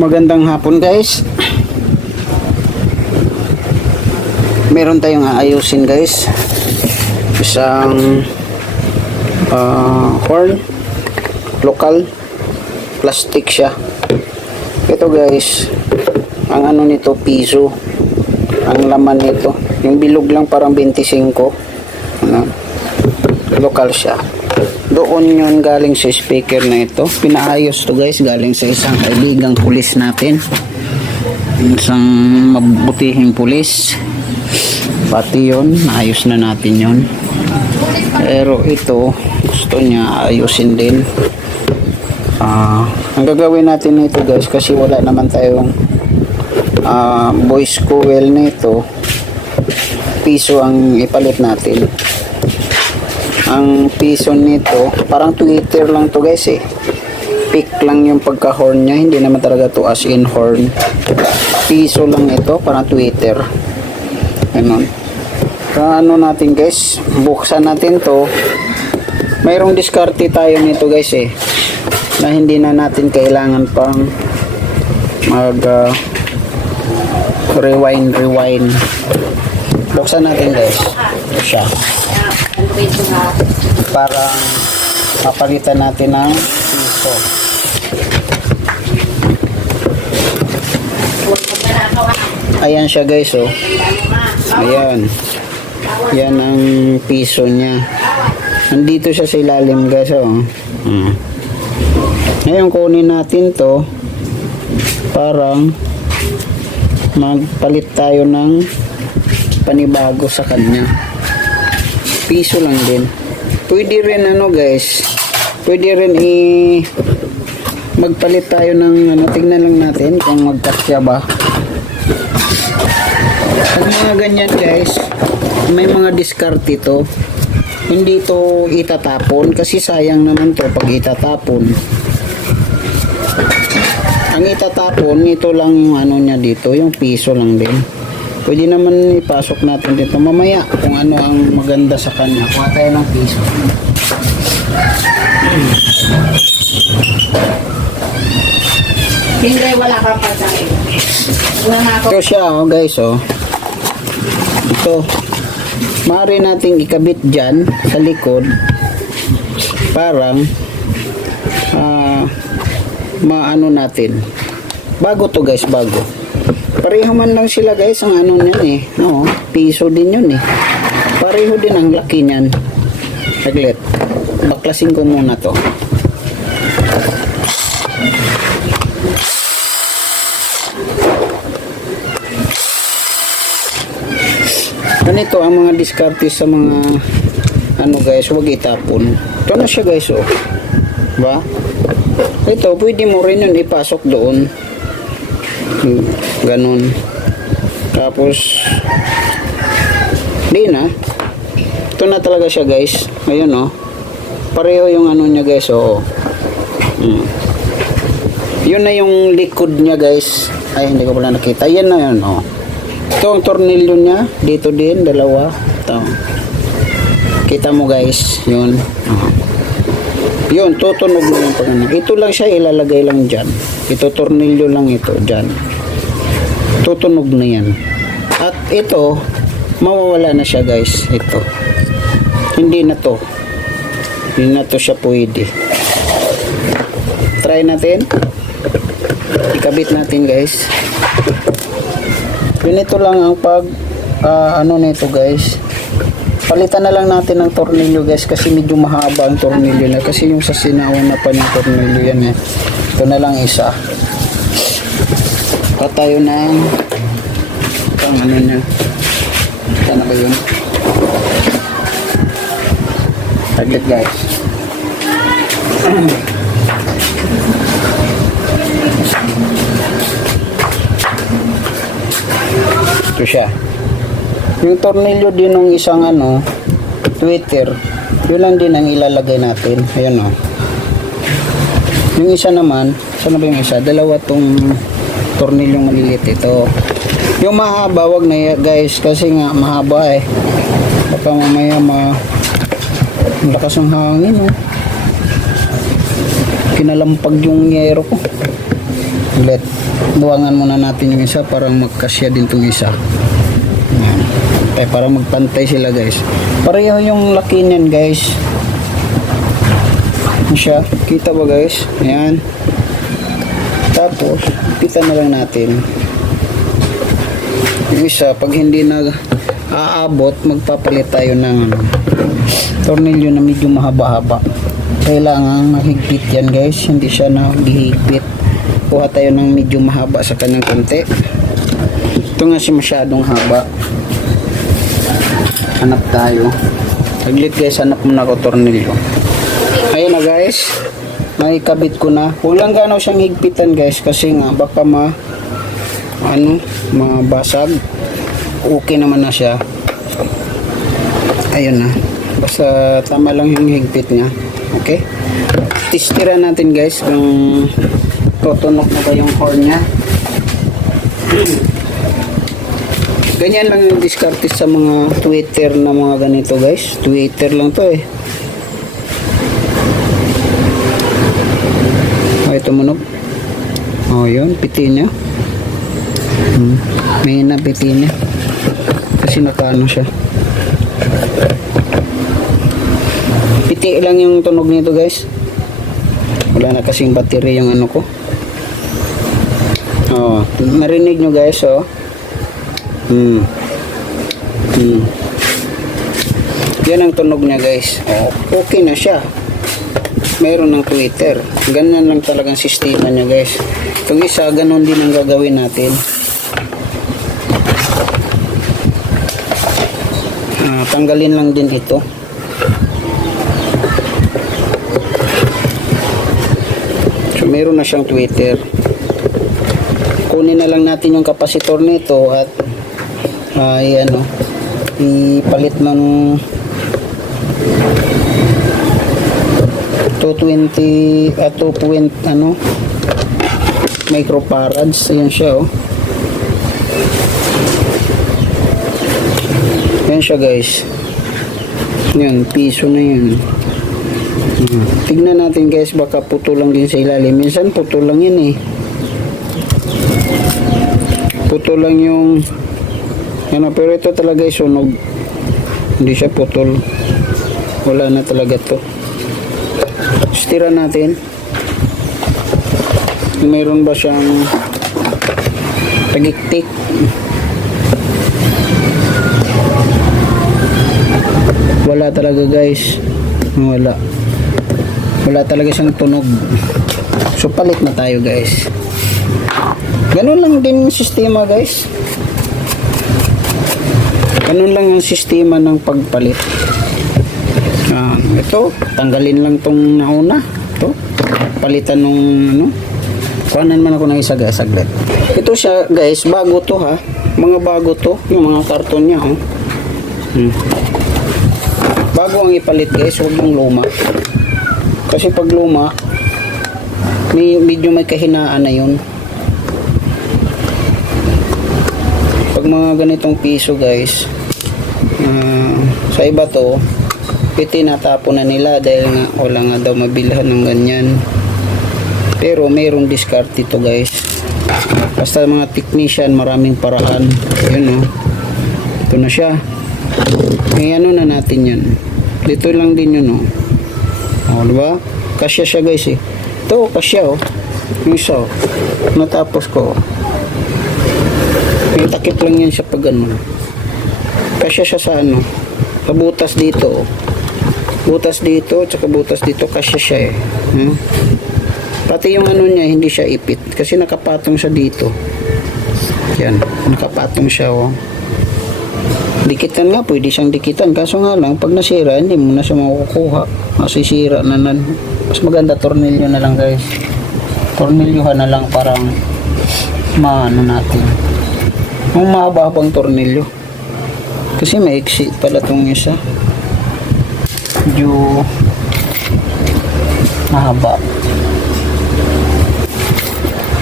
Magandang hapon guys. Meron tayong aayusin guys. Isang horn. Lokal. Plastic siya. Ito guys. Ang ano nito, piso. Ang laman nito. Yung bilog lang parang 25. Ano? Lokal siya. Doon yun galing sa speaker na ito. Pinaayos to guys, galing sa isang kaibigang pulis natin, isang mabutihing pulis. Pati yun, ayos na natin yun. Pero ito gusto niya ayusin din. Ang gagawin natin nito guys, kasi wala naman tayong voice coil nito, piso ang ipalit natin. Ang piso nito, parang tweeter lang to guys eh. Pick lang yung pagka-horn niya, hindi naman talaga to as in horn. Piso lang ito, parang tweeter. Ganun. Ano natin guys, buksan natin to. Mayroong diskarte tayo nito guys eh, na hindi na natin kailangan pang mag rewind. Buksan natin guys. Ito siya. Para mapalitan natin ng piso. Ayan siya guys oh. Ayan. Yan ang piso niya. Nandito siya sa ilalim guys oh. Ngayon kunin natin to. Parang magpalit tayo ng panibago sa kanya. Piso lang din. Pwede rin ano guys, pwede rin magpalit tayo ng ano, tignan lang natin kung magkasya ba. Pag mga ganyan guys, may mga discard ito. Hindi to itatapon kasi sayang naman to pag itatapon. Ang itatapon, ito lang yung ano niya dito, yung piso lang din. Pwede naman ipasok natin dito mamaya kung ano ang maganda sa kanya. Kuha tayo ng piso. Hindi, wala kang pagkain. Ito siya oh guys oh. Ito. Maaari nating ikabit dyan sa likod. Parang maano natin. Bago to guys, bago. Pareho man lang sila guys, ang ano niyan eh. No, piso din yun eh. Pareho din ang laki niyan. Saglit. Baklasin ko muna to. Ganito ang mga diskarte sa mga ano guys, huwag itapon. Ito na siya guys oh. Ba? Ito, pwede mo rin yun ipasok doon. Ganun. Tapos di na. Ito na talaga siya guys. Ayun oh. Pareho yung ano niya guys oh. Yun na yung likod niya guys. Ay hindi ko pala nakita. Yan na yun oh. Ito ang tornilyo niya. Dito din dalawa. Ito. Kita mo guys. Yun. Yun, tutunog na yung pagano. Ito lang siya, ilalagay lang dyan. Ito, tornilyo lang ito, dyan. Tutunog na yan. At ito, mawawala na siya guys. Ito. Hindi na to. Hindi na to siya pwede. Try natin. Ikabit natin guys. Ganito lang ang pag, ano nito guys. Palitan na lang natin ng tornilyo guys kasi medyo mahaba ang tornilyo na kasi yung sa sinawan na pa ng tornilyo yan eh. Ito na lang isa. Pa tayo ng ang ano niya. Sana ba yun? Saglit guys. Ito siya. Yung tornilyo din ng isang ano, tweeter, yun lang din ang ilalagay natin. Ayan o. Yung isa naman, saan na ba yung isa? Dalawa tong tornilyong maliliit ito. Yung mahaba, wag na guys, kasi nga mahaba eh. Baka mamaya malakas ang hangin oh. Kinalampag yung yero ko. Ulit. Buwangan muna natin yung isa para magkasya din tong isa. Ayan. Okay, para magpantay sila guys. Pareho yung laki niyan guys. Ano siya? Kita ba guys? Ayan. Tapos, kita na lang natin. Yung isa, pag hindi na aabot, magpapalit tayo ng tornilyo na medyo mahaba-haba. Kailangan mahigpit yan guys. Hindi siya nahihigpit. Kuha tayo ng medyo mahaba sa kanyang konti. Ito nga si masyadong haba. Hanap tayo. Saglit guys, hanap muna ko tornilyo. Ayun na guys. Naikabit ko na. Huwag lang gano'n siyang higpitan guys. Kasi nga baka mabasag. Okay naman na siya. Ayun na. Basta tama lang yung higpit niya. Okay? Testira natin guys kung tutunok na ba yung horn niya. Ganyan lang yung diskarte sa mga tweeter na mga ganito guys. Tweeter lang to eh. Ito tumunog. Yun, piti niya. May na piti niya. Kasi nakaano siya. Piti lang yung tunog nito guys. Wala na kasing battery yung ano ko. Narinig nyo guys Yan ang tunog niya guys. Okay na siya. Meron ng tweeter. Ganyan lang talagang sistema niya guys. Itong isa, ganun din ang gagawin natin. Tanggalin lang din ito. So meron na siyang tweeter. Kunin na lang natin yung kapasitor nito at ipalit ng 220 at 2 microfarads. Ayan siya Ayan siya guys. Yan, piso na yun. Tignan natin guys, baka puto lang din sa ilalim. Minsan puto lang yan eh. Puto lang yung pero ito talaga ay sunog. Hindi siya putol. Wala na talaga to. Stira natin. Mayroon ba siyang tagiktik? Wala talaga guys. Wala talaga siyang tunog. So palit na tayo guys. Ganun lang din yung sistema guys. Ganun lang yung sistema ng pagpalit. Ito, tanggalin lang tong nauna. Ito, palitan nung kuhanan man ako ng isa guys, saglit. Ito siya guys, bago to ha. Mga bago to, yung mga karton niya Bago ang ipalit guys, huwag yung luma. Kasi pag luma, medyo may kahinaan na yun. Pag mga ganitong piso guys, sa iba to, itinatapo na nila dahil nga wala nga daw mabilhan ng ganyan. Pero mayroong diskarte to guys. Basta mga technician, maraming paraan. Yun ito na siya. Ano na natin yan. Dito lang din yun diba? Kasya siya guys eh. Ito kasya yung isa natapos ko may takip lang yan siya pag kasya siya sa sa butas dito butas dito tsaka butas dito, kasya siya eh. Pati yung niya hindi siya ipit kasi nakapatong siya dito. Yan, nakapatong siya dikitan nga, pwede siyang dikitan kaso nga lang pag nasira hindi mo na siya makukuha, masisira na mas maganda tornilyo na lang guys. Tornilyohan na lang parang maano natin yung mahaba-habang tornilyo kasi maiksi pala itong isa, medyo mahaba.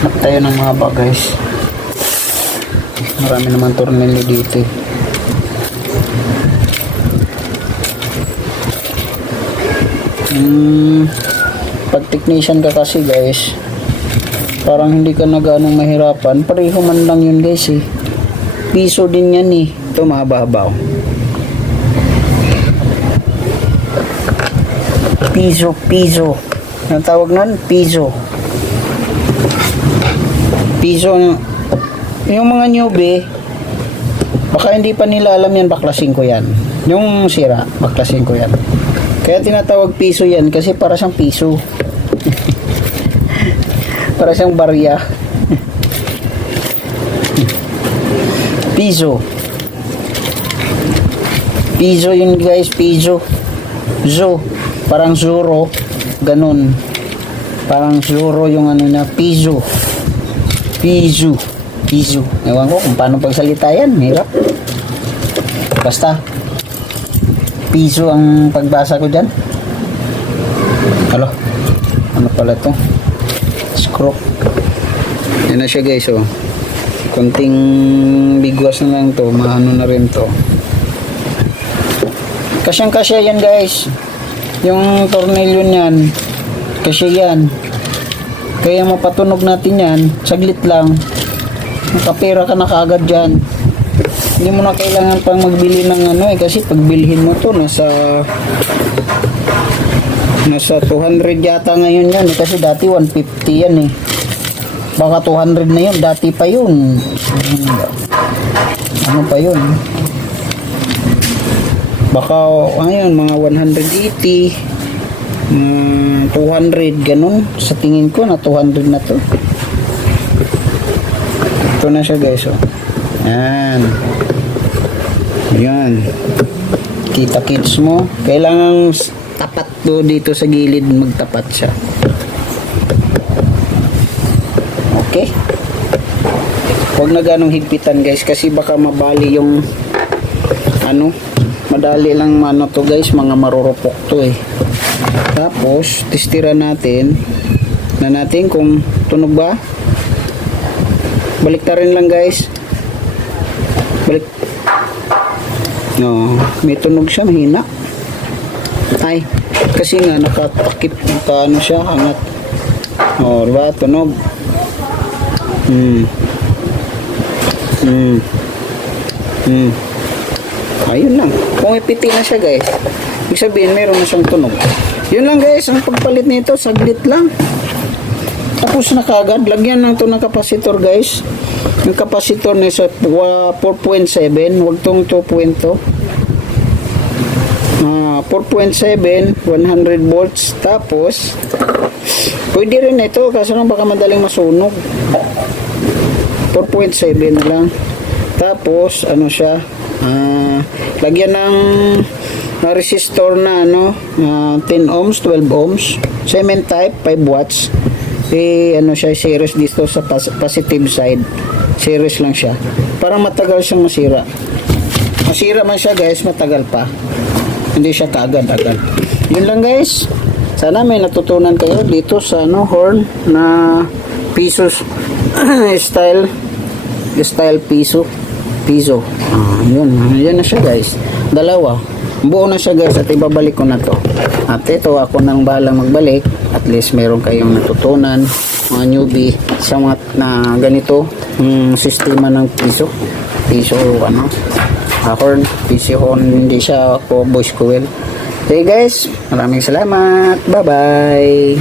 Hanap tayo ng mahaba guys, marami naman tornilyo dito pag technician ka kasi guys, Parang hindi ka na ganong mahirapan. Pareho man lang yun guys eh. Piso din yan eh. Ito mahaba-haba. Piso. Ang tawag nun? Piso. Yung mga newbie, baka hindi pa nila alam yan, baklasin ko yan. Yung sira, baklasin ko yan. Kaya tinatawag piso yan kasi para siyang piso. Para siyang barya. Piso yun guys, piso. Parang zuro, ganun. Parang zuro yung ano na, piso. Ewan ko kung paano pagsalita yan, hirap. Basta piso ang pagbasa ko dyan. Ano pala to? Screw. Yan na siya guys, oh. Konting bigwas na lang to, maano na rin to. Kasyang-kasya yan guys. Yung tornilyo niyan, kasya yan. Kaya mapatunog natin yan, saglit lang. Makapera ka na kaagad dyan. Hindi mo na kailangan pang magbili ng ano eh, kasi pagbilhin mo to nasa 200 yata ngayon yan eh, kasi dati 150 yan eh. Baka 200 na yun, dati pa yun. Ano pa yun? Baka ngayon mga 180, 200 ganun. Sa tingin ko na 200 na to. Ito na siya guys, oh. Yan. Kita kits mo. Kailangan tapat to dito sa gilid, magtapat siya. Okay. Huwag na ganong higpitan guys kasi baka mabali yung ano, madali lang to guys, mga marurupok to eh. Tapos testira natin kung tunog ba. Balik rin lang guys. Balik. No, may tunog siya, mahina. Ay, kasi nga nakatakip, ano siya, hangat. Oh, diba? Tunog. Ayun lang. Kung ipiti na siya guys, ibig sabihin meron na siyang tunog. Yun lang guys, ang pagpalit nito, saglit lang. Tapos na kagad, lagyan lang to ng kapasitor guys. Yung kapasitor na sa 4.7, wag tong 2.2. 4.7, 100 volts. Tapos pwede rin ito, kaso lang baka madaling masunog. 4.7 na lang. Tapos ano siya, lagyan ng resistor na 10 ohms, 12 ohms, cement type, 5 watts. Ano siya, series dito sa positive side, series lang siya para matagal siyang masira man siya guys, matagal pa, hindi siya kaagad-agad. Yun lang guys, sana may natutunan kayo dito sa horn na piso style piso. Yun na siya guys, dalawa, buo na siya guys, at ibabalik ko na to. At ito, ako nang bahalang magbalik. At least meron kayong natutunan, mga newbie, sa mga na ganito sistema ng piso horn, piso horn, hindi siya voice coil. Okay guys, maraming salamat, bye bye.